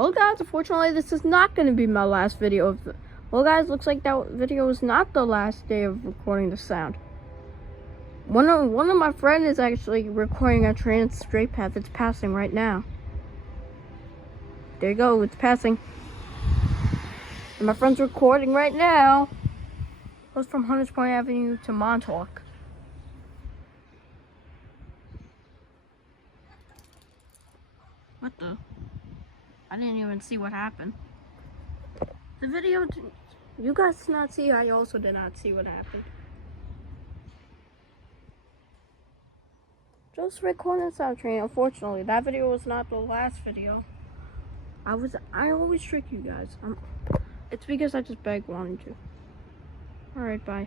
Well, guys, unfortunately, this is not going to be my last video. Well, guys, looks like that video is not the last day of recording the sound. One of my friends is actually recording a train straight path. It's passing right now. There you go, it's passing. And my friend's recording right now. Goes from Hunters Point Avenue to Montauk. What the? I didn't even see what happened. The video, you guys did not see, I also did not see what happened. Just recording the sound train. Unfortunately, that video was not the last video. I always trick you guys. It's because I just begged wanting to. Alright, bye.